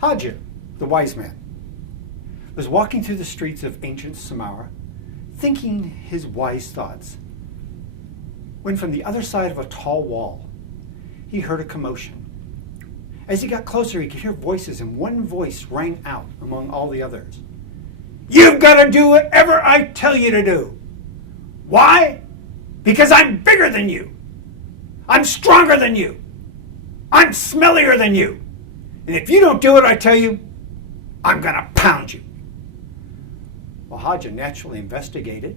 Hadja, the wise man, was walking through the streets of ancient Samara, thinking his wise thoughts, when from the other side of a tall wall, he heard a commotion. As he got closer, he could hear voices, and one voice rang out among all the others. "You've got to do whatever I tell you to do. Why? Because I'm bigger than you. I'm stronger than you. I'm smellier than you. And if you don't do what I tell you, I'm going to pound you." Well, Hadja naturally investigated,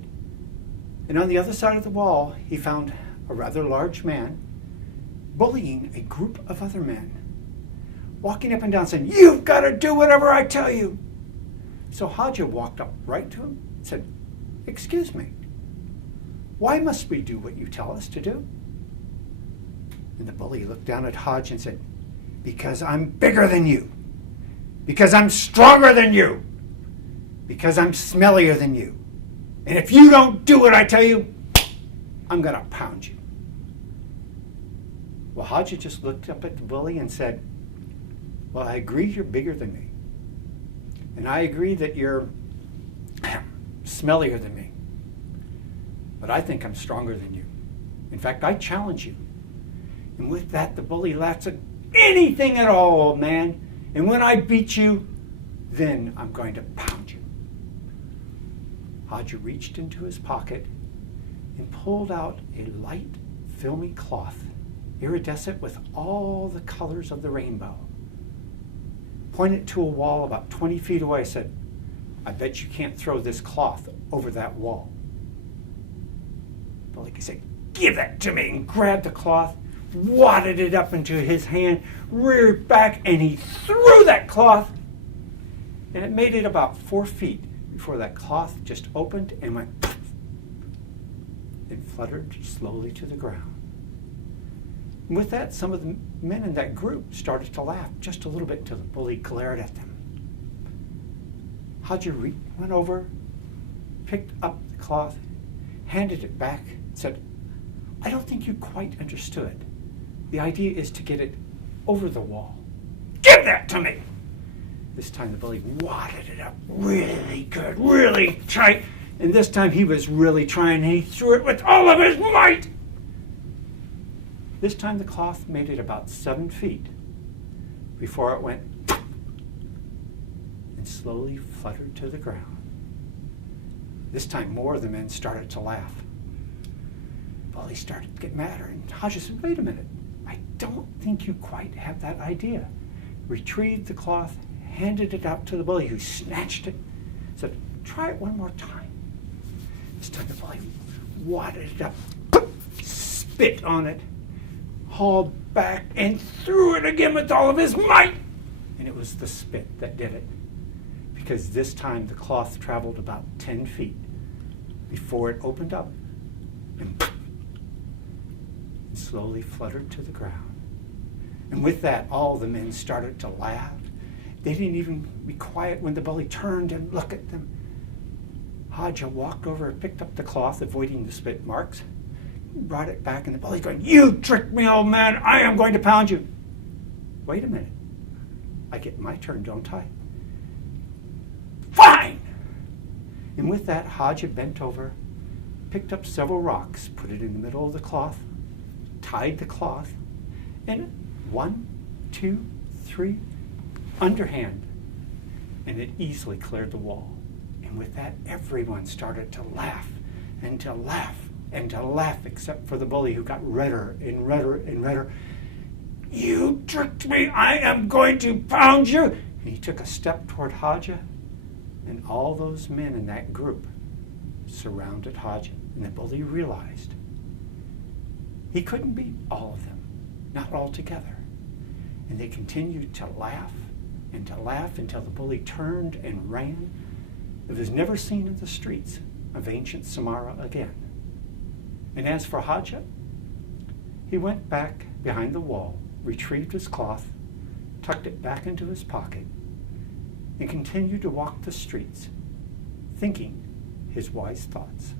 and on the other side of the wall, he found a rather large man bullying a group of other men, walking up and down saying, "You've got to do whatever I tell you." So Hadja walked up right to him and said, "Excuse me, why must we do what you tell us to do?" And the bully looked down at Hadja and said, "Because I'm bigger than you. Because I'm stronger than you. Because I'm smellier than you. And if you don't do what I tell you, I'm going to pound you." Well, Hadja just looked up at the bully and said, "Well, I agree you're bigger than me. And I agree that you're smellier than me. But I think I'm stronger than you. In fact, I challenge you." And with that, the bully laughed and said, "Anything at all, old man. And when I beat you, then I'm going to pound you." Hadja reached into his pocket and pulled out a light, filmy cloth, iridescent with all the colors of the rainbow. Pointed to a wall about 20 feet away, said, "I bet you can't throw this cloth over that wall." The bully said, "Give that to me," and grabbed the cloth, wadded it up into his hand, reared back, and he threw that cloth, and it made it about 4 feet before that cloth just opened and went poof, and fluttered slowly to the ground. And with that, some of the men in that group started to laugh just a little bit until the bully glared at them. Hadja went over, picked up the cloth, handed it back, and said, "I don't think you quite understood. The idea is to get it over the wall. Give that to me!" This time the bully wadded it up really good, really tight, and this time he was really trying, and he threw it with all of his might. This time the cloth made it about 7 feet before it went and slowly fluttered to the ground. This time more of the men started to laugh. The bully started to get madder, and Hadja said, "Wait a minute, I don't think you quite have that idea." Retrieved the cloth, handed it out to the bully, who snatched it, said, "Try it one more time." This time the bully wadded it up, spit on it, hauled back, and threw it again with all of his might. And it was the spit that did it, because this time the cloth traveled about 10 feet before it opened up and slowly fluttered to the ground. And with that, all the men started to laugh. They didn't even be quiet when the bully turned and looked at them. Hadja walked over and picked up the cloth, avoiding the spit marks, brought it back, and the bully's going, "You tricked me, old man. I am going to pound you." "Wait a minute. I get my turn, don't I?" "Fine!" And with that, Hadja bent over, picked up several rocks, put it in the middle of the cloth, tied the cloth, and 1, 2, 3, underhand, and it easily cleared the wall. And with that, everyone started to laugh and to laugh and to laugh, except for the bully, who got redder and redder and redder. "You tricked me. I am going to pound you." And he took a step toward Hadja, and all those men in that group surrounded Hadja. And the bully realized he couldn't beat all of them, not all together. And they continued to laugh and to laugh until the bully turned and ran. It was never seen in the streets of ancient Samara again. And as for Hadja, he went back behind the wall, retrieved his cloth, tucked it back into his pocket, and continued to walk the streets, thinking his wise thoughts.